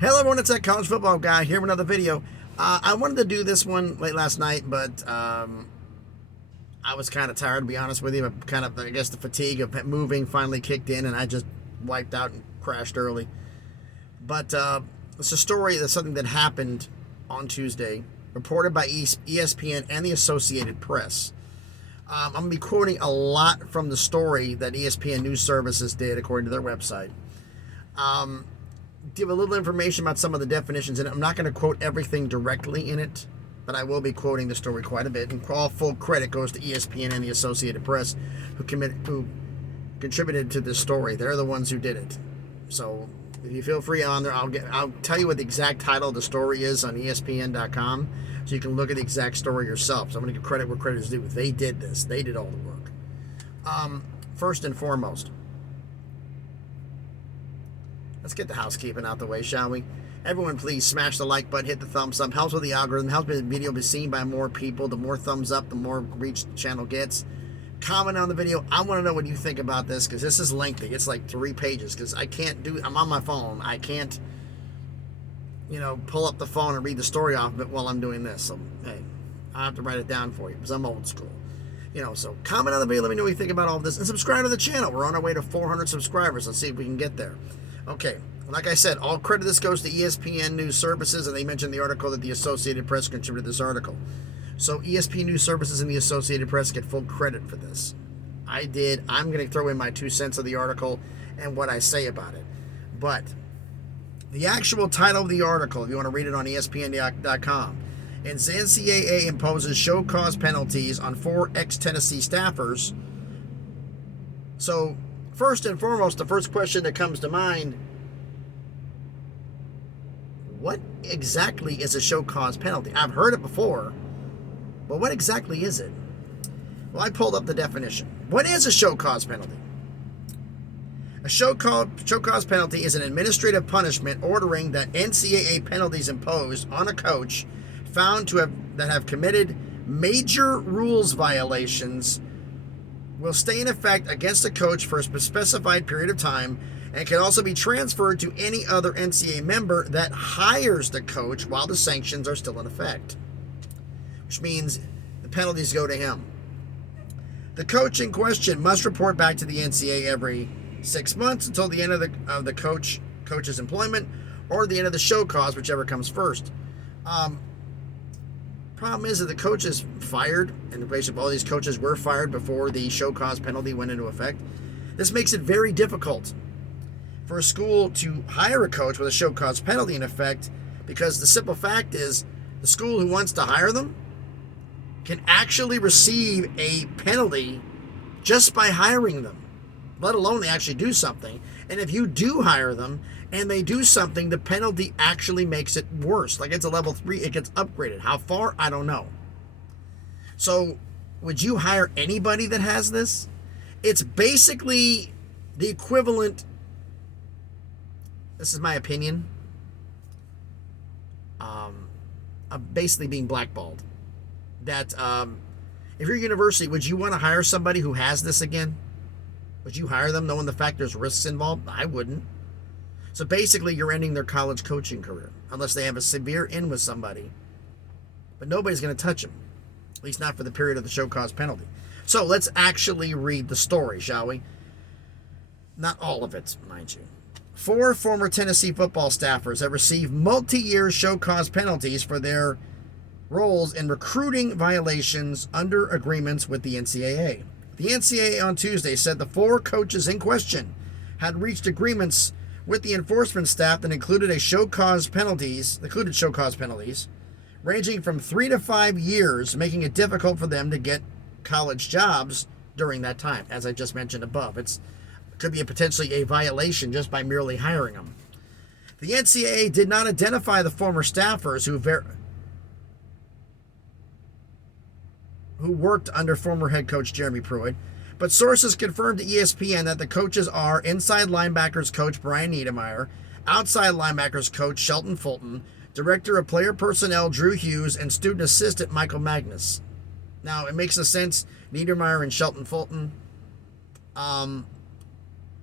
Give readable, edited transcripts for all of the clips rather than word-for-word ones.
Hello everyone, it's that college football guy here with another video. I wanted to do this one late last night, but I was kind of tired, to be honest with you. I guess the fatigue of moving finally kicked in, and I just wiped out and crashed early. But it's a story that's something that happened on Tuesday, reported by ESPN and the Associated Press. I'm going to be quoting a lot from the story that ESPN News Services did, according to their website. Give a little information about some of the definitions in it. I'm not going to quote everything directly in it, but I will be quoting the story quite a bit. And all full credit goes to ESPN and the Associated Press, who contributed to this story. They're the ones who did it. So if you feel free on there, I'll tell you what the exact title of the story is on ESPN.com, so you can look at the exact story yourself. So I'm going to give credit where credit is due. They did this. They did all the work. First and foremost, let's get the housekeeping out the way, shall we? Everyone, please smash the like button, hit the thumbs up. Helps with the algorithm, helps the video be seen by more people. The more thumbs up, the more reach the channel gets. Comment on the video. I want to know what you think about this, because this is lengthy. It's like 3 pages, because I'm on my phone. I can't, pull up the phone and read the story off of it while I'm doing this. So, hey, I have to write it down for you, because I'm old school. So comment on the video. Let me know what you think about all of this. And subscribe to the channel. We're on our way to 400 subscribers. Let's see if we can get there. Okay, like I said, all credit of this goes to ESPN News Services, and they mentioned the article that the Associated Press contributed this article. So ESPN News Services and the Associated Press get full credit for this. I did. I'm going to throw in my 2 cents of the article and what I say about it. But the actual title of the article, if you want to read it on ESPN.com, NCAA imposes show cause penalties on 4 ex-Tennessee staffers. So first and foremost, the first question that comes to mind, what exactly is a show cause penalty? I've heard it before, but what exactly is it? Well, I pulled up the definition. What is a show cause penalty? A show cause penalty is an administrative punishment ordering that NCAA penalties imposed on a coach found to have committed major rules violations will stay in effect against a coach for a specified period of time, and can also be transferred to any other NCAA member that hires the coach while the sanctions are still in effect, which means the penalties go to him. The coach in question must report back to the NCAA every 6 months until the end of the coach's employment, or the end of the show cause, whichever comes first. Problem is that the coach is fired, and basically all these coaches were fired before the show cause penalty went into effect. This makes it very difficult for a school to hire a coach with a show cause penalty in effect, because the simple fact is the school who wants to hire them can actually receive a penalty just by hiring them, let alone they actually do something. And if you do hire them and they do something, the penalty actually makes it worse. Like it's a level 3, it gets upgraded. How far? I don't know. So would you hire anybody that has this? It's basically the equivalent, this is my opinion, of basically being blackballed. That if you're a university, would you want to hire somebody who has this again? Would you hire them knowing the fact there's risks involved? I wouldn't. So basically, you're ending their college coaching career, unless they have a severe in with somebody. But nobody's going to touch them, at least not for the period of the show cause penalty. So let's actually read the story, shall we? Not all of it, mind you. 4 former Tennessee football staffers have received multi-year show cause penalties for their roles in recruiting violations under agreements with the NCAA. The NCAA on Tuesday said the 4 coaches in question had reached agreements with the enforcement staff that included show cause penalties, ranging from 3 to 5 years, making it difficult for them to get college jobs during that time. As I just mentioned above, it could be potentially a violation just by merely hiring them. The NCAA did not identify the former staffers who worked under former head coach Jeremy Pruitt, but sources confirmed to ESPN that the coaches are inside linebackers coach Brian Niedermeyer, outside linebackers coach Shelton Fulton, director of player personnel Drew Hughes, and student assistant Michael Magnus. Now, it makes a sense, Niedermeyer and Shelton Fulton.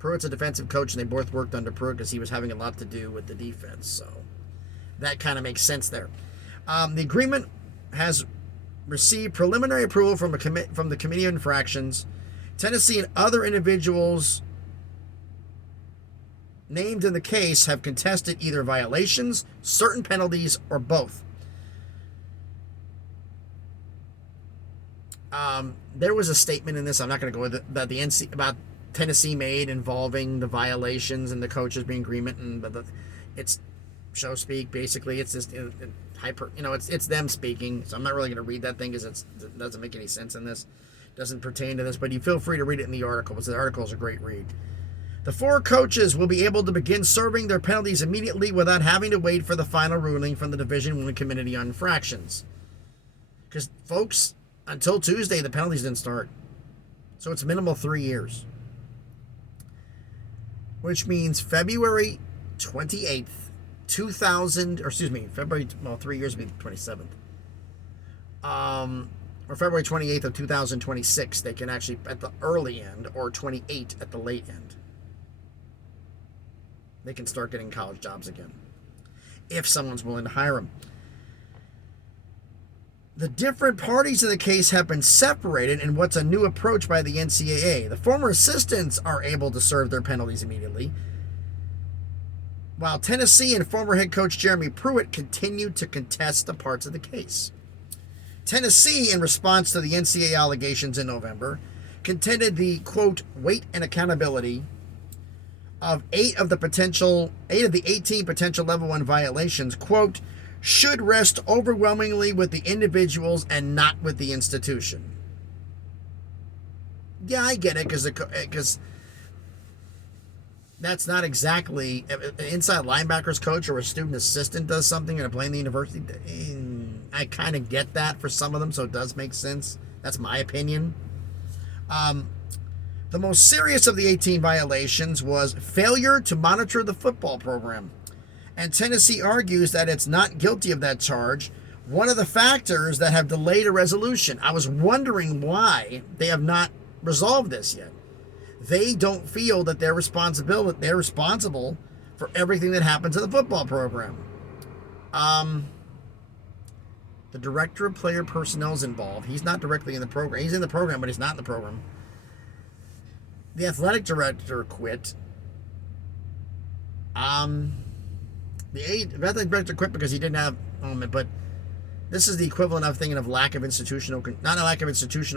Pruitt's a defensive coach, and they both worked under Pruitt because he was having a lot to do with the defense. So that kind of makes sense there. The agreement has received preliminary approval from the Committee of Infractions. Tennessee and other individuals named in the case have contested either violations, certain penalties, or both. There was a statement in this, I'm not going to go with it, about Tennessee made involving the violations and the coaches being agreement, and it's show speak. Basically, it's just it's them speaking. So I'm not really going to read that thing because it doesn't make any sense in this. It doesn't pertain to this, but you feel free to read it in the article because the article is a great read. The 4 coaches will be able to begin serving their penalties immediately without having to wait for the final ruling from the Division I Committee on Infractions. Because, folks, until Tuesday, the penalties didn't start. So it's minimal 3 years. Which means February 28th, 3 years would be the 27th. Or February 28th of 2026, they can actually, at the early end, or 28 at the late end, they can start getting college jobs again. If someone's willing to hire them. The different parties in the case have been separated in what's a new approach by the NCAA. The former assistants are able to serve their penalties immediately, while Tennessee and former head coach Jeremy Pruitt continued to contest the parts of the case. Tennessee, in response to the NCAA allegations in November, contended the, quote, weight and accountability of 8 of the 18 potential level 1 violations, quote, should rest overwhelmingly with the individuals and not with the institution. Yeah, I get it, because that's not exactly an inside linebackers coach or a student assistant does something and playing the university. I kind of get that for some of them, so it does make sense. That's my opinion. The most serious of the 18 violations was failure to monitor the football program. And Tennessee argues that it's not guilty of that charge, one of the factors that have delayed a resolution. I was wondering why they have not resolved this yet. They don't feel that they're responsible for everything that happens in the football program. The director of player personnel is involved. He's not directly in the program. He's in the program, but he's not in the program. The athletic director quit. The athletic director quit because he didn't have but this is the equivalent of thinking of not a lack of institutional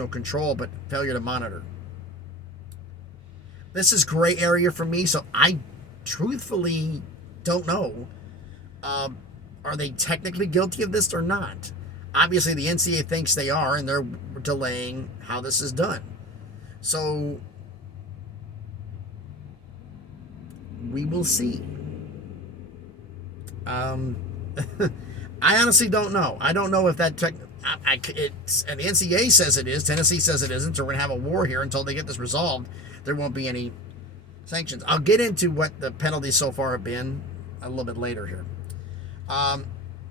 control, but failure to monitor. This is gray area for me, so I truthfully don't know. Are they technically guilty of this or not? Obviously, the NCAA thinks they are, and they're delaying how this is done. So we will see. I honestly don't know. I don't know if that and the NCAA says it is. Tennessee says it isn't. So we're gonna have a war here until they get this resolved. There won't be any sanctions. I'll get into what the penalties so far have been a little bit later here.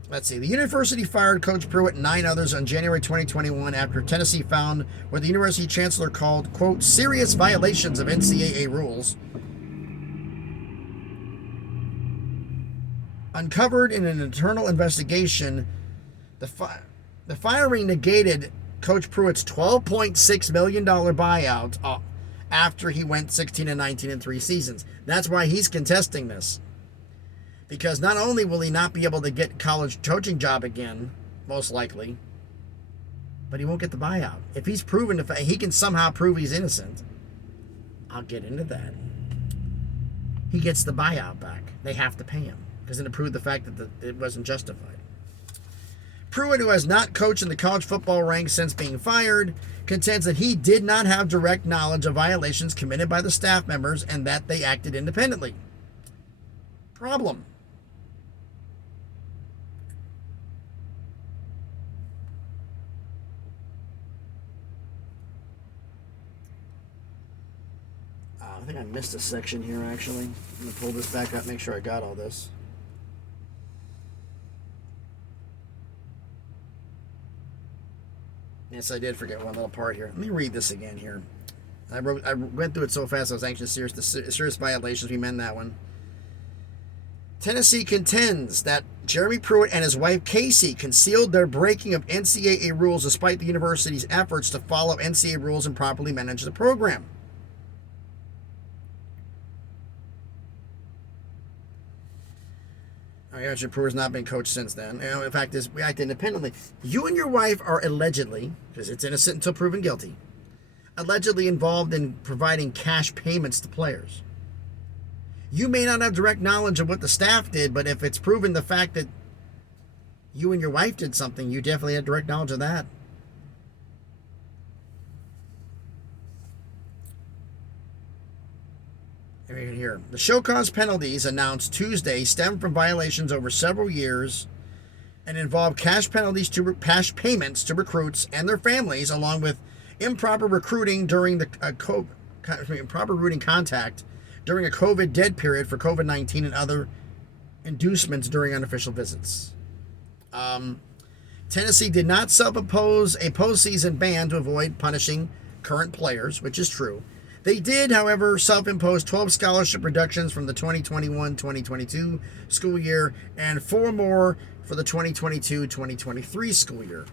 Let's see. The university fired Coach Pruitt and 9 others on January 2021 after Tennessee found what the university chancellor called, quote, serious violations of NCAA rules. Uncovered in an internal investigation, the firing negated Coach Pruitt's $12.6 million buyout after he went 16-19 in 3 seasons. That's why he's contesting this. Because not only will he not be able to get a college coaching job again, most likely, but he won't get the buyout. If he's proven he can somehow prove he's innocent, I'll get into that. He gets the buyout back. They have to pay him. Because then to prove the fact that it wasn't justified. Pruitt, who has not coached in the college football ranks since being fired, contends that he did not have direct knowledge of violations committed by the staff members and that they acted independently. Problem. I think I missed a section here, actually. I'm going to pull this back up, make sure I got all this. Yes, I did forget one little part here. Let me read this again here. I went through it so fast I was anxious. Serious violations. We meant that one. Tennessee contends that Jeremy Pruitt and his wife Casey concealed their breaking of NCAA rules despite the university's efforts to follow NCAA rules and properly manage the program. Pruitt has not been coached since then. In fact, we act independently. You and your wife are allegedly, because it's innocent until proven guilty, allegedly involved in providing cash payments to players. You may not have direct knowledge of what the staff did, but if it's proven the fact that you and your wife did something, you definitely had direct knowledge of that. Here, the show cause penalties announced Tuesday stem from violations over several years and involve cash payments to recruits and their families, along with improper recruiting during improper recruiting contact during a COVID dead period for COVID-19 and other inducements during unofficial visits. Tennessee did not self-impose a postseason ban to avoid punishing current players, which is true. They did, however, self-impose 12 scholarship reductions from the 2021-2022 school year and 4 more for the 2022-2023 school year.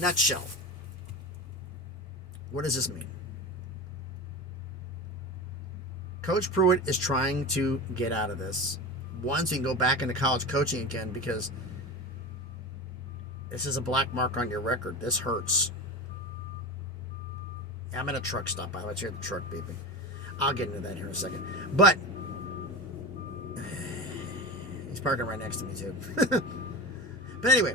Nutshell. What does this mean? Coach Pruitt is trying to get out of this. Once he can go back into college coaching again, because this is a black mark on your record. This hurts. I'm at a truck stop. Let's hear the truck beeping. I'll get into that here in a second. But he's parking right next to me too. But anyway,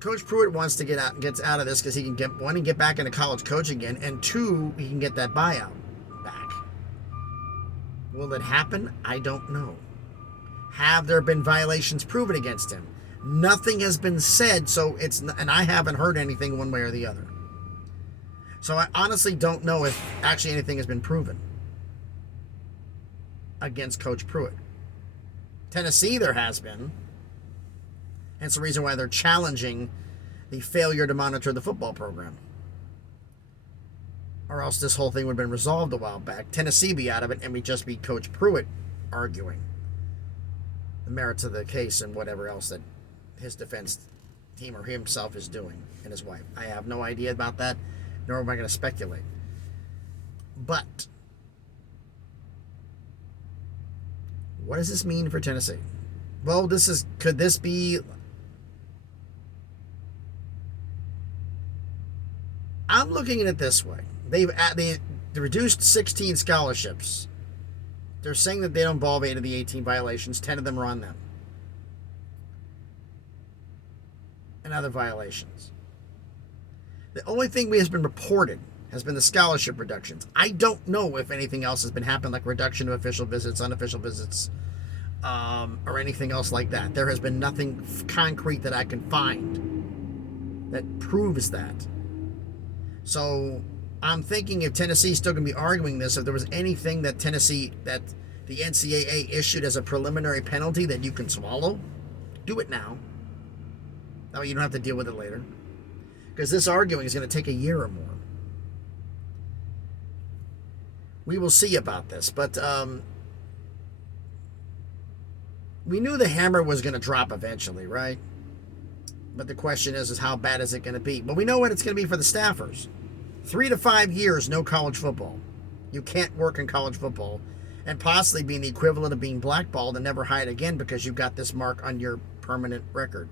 Coach Pruitt wants to gets out of this because he can get back into college coaching again, and 2, he can get that buyout back. Will it happen? I don't know. Have there been violations proven against him? Nothing has been said, and I haven't heard anything one way or the other. So I honestly don't know if actually anything has been proven against Coach Pruitt. Tennessee, there has been. Hence the reason why they're challenging the failure to monitor the football program. Or else this whole thing would have been resolved a while back. Tennessee be out of it, and we'd just be Coach Pruitt arguing the merits of the case and whatever else that his defense team or himself is doing, and his wife. I have no idea about that, nor am I going to speculate. But what does this mean for Tennessee? Well, could this be... I'm looking at it this way. They reduced 16 scholarships. They're saying that they don't involve 8 of the 18 violations. 10 of them are on them. And other violations. The only thing has been reported has been the scholarship reductions. I don't know if anything else has been happening, like reduction of official visits, unofficial visits, or anything else like that. There has been nothing concrete that I can find that proves that. So I'm thinking if Tennessee's still going to be arguing this, if there was anything that the NCAA issued as a preliminary penalty that you can swallow, do it now. That way you don't have to deal with it later. Because this arguing is going to take a year or more. We will see about this. But we knew the hammer was going to drop eventually, right? But the question is how bad is it going to be? But we know what it's going to be for the staffers. 3 to 5 years, no college football. You can't work in college football and possibly being the equivalent of being blackballed and never hired again because you've got this mark on your permanent record.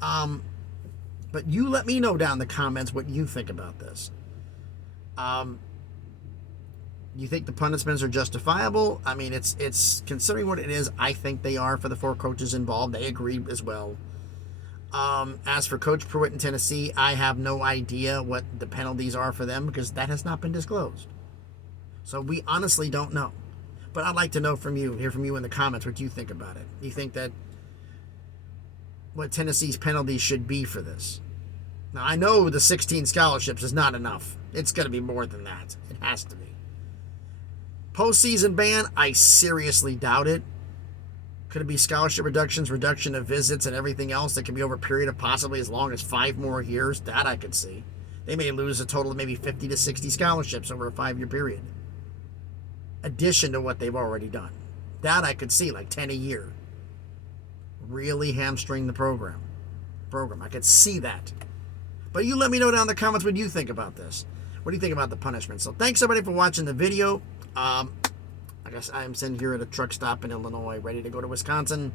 But you let me know down in the comments what you think about this. You think the punishments are justifiable? I mean, it's considering what it is, I think they are for the 4 coaches involved. They agree as well. As for Coach Pruitt in Tennessee, I have no idea what the penalties are for them because that has not been disclosed. So we honestly don't know. But I'd like to know hear from you in the comments what you think about it. Do you think that what Tennessee's penalties should be for this? Now, I know the 16 scholarships is not enough. It's going to be more than that. It has to be. Postseason ban, I seriously doubt it. Could it be scholarship reductions, reduction of visits, and everything else that could be over a period of possibly as long as 5 more years? That I could see. They may lose a total of maybe 50 to 60 scholarships over a 5-year period. Addition to what they've already done. That I could see, like 10 a year. Really hamstring the program. I could see that. But you let me know down in the comments what you think about this. What do you think about the punishment? So thanks everybody for watching the video. I guess I'm sitting here at a truck stop in Illinois, ready to go to Wisconsin.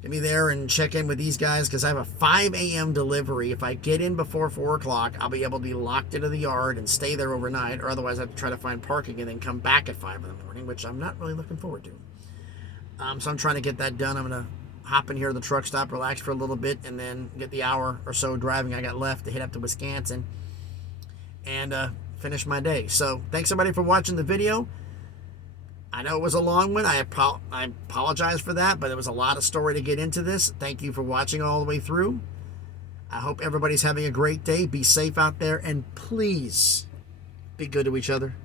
Get me there and check in with these guys because I have a 5 a.m. delivery. If I get in before 4 o'clock, I'll be able to be locked into the yard and stay there overnight, or otherwise I have to try to find parking and then come back at 5 in the morning, which I'm not really looking forward to. So I'm trying to get that done. I'm going to hop in here to the truck stop, relax for a little bit, and then get the hour or so driving I got left to head up to Wisconsin and finish my day. So thanks everybody for watching the video. I know it was a long one. I apologize for that, but there was a lot of story to get into this. Thank you for watching all the way through. I hope everybody's having a great day. Be safe out there, and please be good to each other.